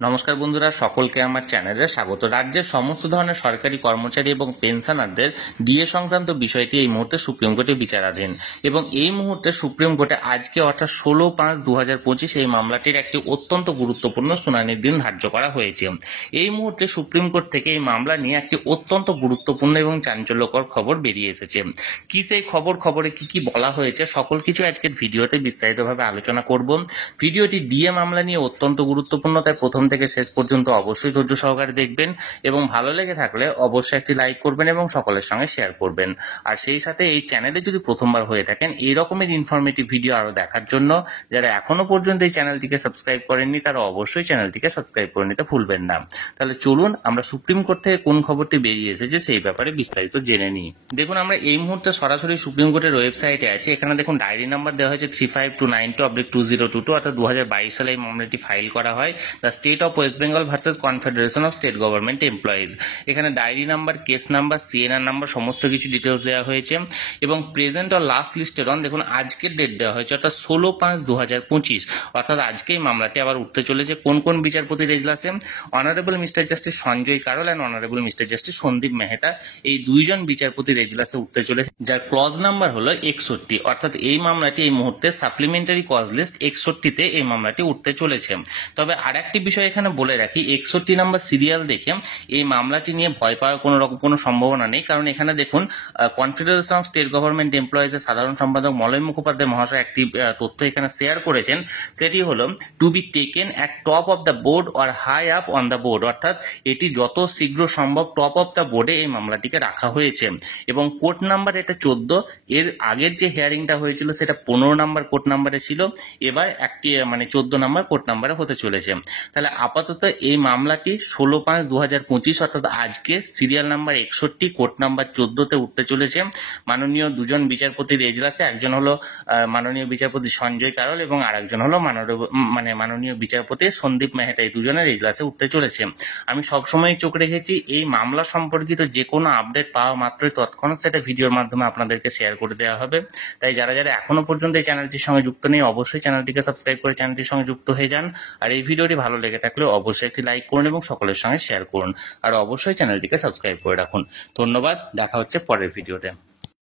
নমস্কার বন্ধুরা, সকলকে আমার চ্যানেলে স্বাগত। রাজ্যের সমস্ত ধরনের সরকারি কর্মচারী এবং পেনশনারদের ডিএ সংক্রান্ত বিষয়টি এই মুহূর্তে সুপ্রিম কোর্টে বিচারাধীন এবং এই মুহূর্তে সুপ্রিম কোর্টে আজকে অর্থাৎ 16/5/2025 এই মামলাটির একটি অত্যন্ত গুরুত্বপূর্ণ শুনানির দিন ধার্য করা হয়েছে। এই মুহূর্তে সুপ্রিম কোর্ট থেকে এই মামলা নিয়ে একটি অত্যন্ত গুরুত্বপূর্ণ এবং চাঞ্চল্যকর খবর বেরিয়ে এসেছে। কি সেই খবরে কি বলা হয়েছে সকল কিছু আজকের ভিডিওতে বিস্তারিতভাবে আলোচনা করব। ভিডিওটি ডিএ মামলা নিয়ে অত্যন্ত গুরুত্বপূর্ণ, তাই প্রথম থেকে শেষ পর্যন্ত অবশ্যই ধৈর্য সহকারে দেখবেন এবং ভালো লেগে থাকলে অবশ্যই একটি লাইক করবেন এবং সকলের সঙ্গে শেয়ার করবেন। আর সেই সাথে এই চ্যানেলে যদি প্রথমবার হয়ে থাকেন এই রকমের ইনফরমেটিভ ভিডিও আরো দেখার জন্য যারা এখনো পর্যন্ত এই চ্যানেলটিকে সাবস্ক্রাইব করেননি তারা অবশ্যই চ্যানেলটিকে সাবস্ক্রাইব করে নিতে ভুলবেন না। তাহলে চলুন আমরা সুপ্রিম কোর্ট থেকে কোন খবরটি বেরিয়ে এসেছে সেই ব্যাপারে বিস্তারিত জেনে নিই। দেখুন, আমরা এই মুহূর্তে সরাসরি সুপ্রিম কোর্টের ওয়েবসাইটে আছি। এখানে দেখুন ডায়েরি নাম্বার দেওয়া হয়েছে 3529/2022, অর্থাৎ 2022 সালে এই মামলাটি ফাইল করা হয়। The state of West Bengal versus confederation of state government employees. এখানে diary number, case number, CNR number সমস্ত কিছু ডিটেলস দেওয়া হয়েছে এবং present or last listed on দেখুন আজকের ডেট দেওয়া হয়েছে অর্থাৎ 16/5/2025, অর্থাৎ আজকে এই মামলাটি আবার উঠতে চলেছে। কোন কোন বিচারপতির এজলাসে? Honourable mister justice Sanjay Karol and honourable mister justice Sandeep Mehta, এই দুইজন বিচারপতির এজলাসে উঠতে চলেছে, যার ক্লজ নাম্বার হলো 61। অর্থাৎ এই মামলাটি এই মুহূর্তে সাপ্লিমেন্টারি কজ লিস্ট 61-তে এই মামলাটি উঠতে চলেছে। তবে আর একটি বিষয় এখানে বলে রাখি, 61 নাম্বার সিরিয়াল দেখে এই মামলাটি নিয়ে ভয় পাওয়ার কোনো সম্ভাবনা নেই, কারণ এখানে দেখুন কনফেডারেশন অফ স্টেট গভর্নমেন্ট এমপ্লয়িজের সাধারণ সম্পাদক মলয় মুখোপাধ্যায় মহাশয় একটি তথ্য এখানে শেয়ার করেছেন। সেটি হলো to be taken at top of the board or high up on the board, অর্থাৎ এটি যত শীঘ্র সম্ভব টপ অফ দ্য বোর্ডে এই মামলাটিকে রাখা হয়েছে এবং কোর্ট নাম্বার এটা 14। এর আগের যে হিয়ারিংটা হয়েছিল সেটা 15 নাম্বার কোর্ট নাম্বারে ছিল, এবার একটি 14 নাম্বার কোর্ট নাম্বারে হতে চলেছে। তাহলে আপাতত এই মামলাটি 16/5/2025 অর্থাৎ আজকে সিরিয়াল নাম্বার 61 কোর্ট নাম্বার 14-তে উঠতে চলেছে। মাননীয় দুজন বিচারপতির এজলাসে, একজন হলো মাননীয় বিচারপতি সঞ্জয় কারল এবং আরেকজন হলো মাননীয় বিচারপতি সন্দীপ মেহতা, এই দুজনের এজলাসে উঠতে চলেছে। আমি সবসময় চোখ রেখেছি এই মামলা সম্পর্কিত যে কোনো আপডেট পাওয়া মাত্রই তৎক্ষণাৎ সেটা ভিডিওর মাধ্যমে আপনাদেরকে শেয়ার করে দেওয়া হবে। তাই যারা এখনো পর্যন্ত এই চ্যানেলটির সঙ্গে যুক্ত নেই অবশ্যই চ্যানেলটিকে সাবস্ক্রাইব করে চ্যানেলটির সঙ্গে যুক্ত হয়ে যান। আর এই ভিডিওটি ভালো লেগে থাকলে অবশ্যই একটি লাইক করুন এবং সকলের সঙ্গে শেয়ার করুন আর অবশ্যই চ্যানেলটিকে সাবস্ক্রাইব করে রাখুন। ধন্যবাদ, দেখা হচ্ছে পরের ভিডিওতে।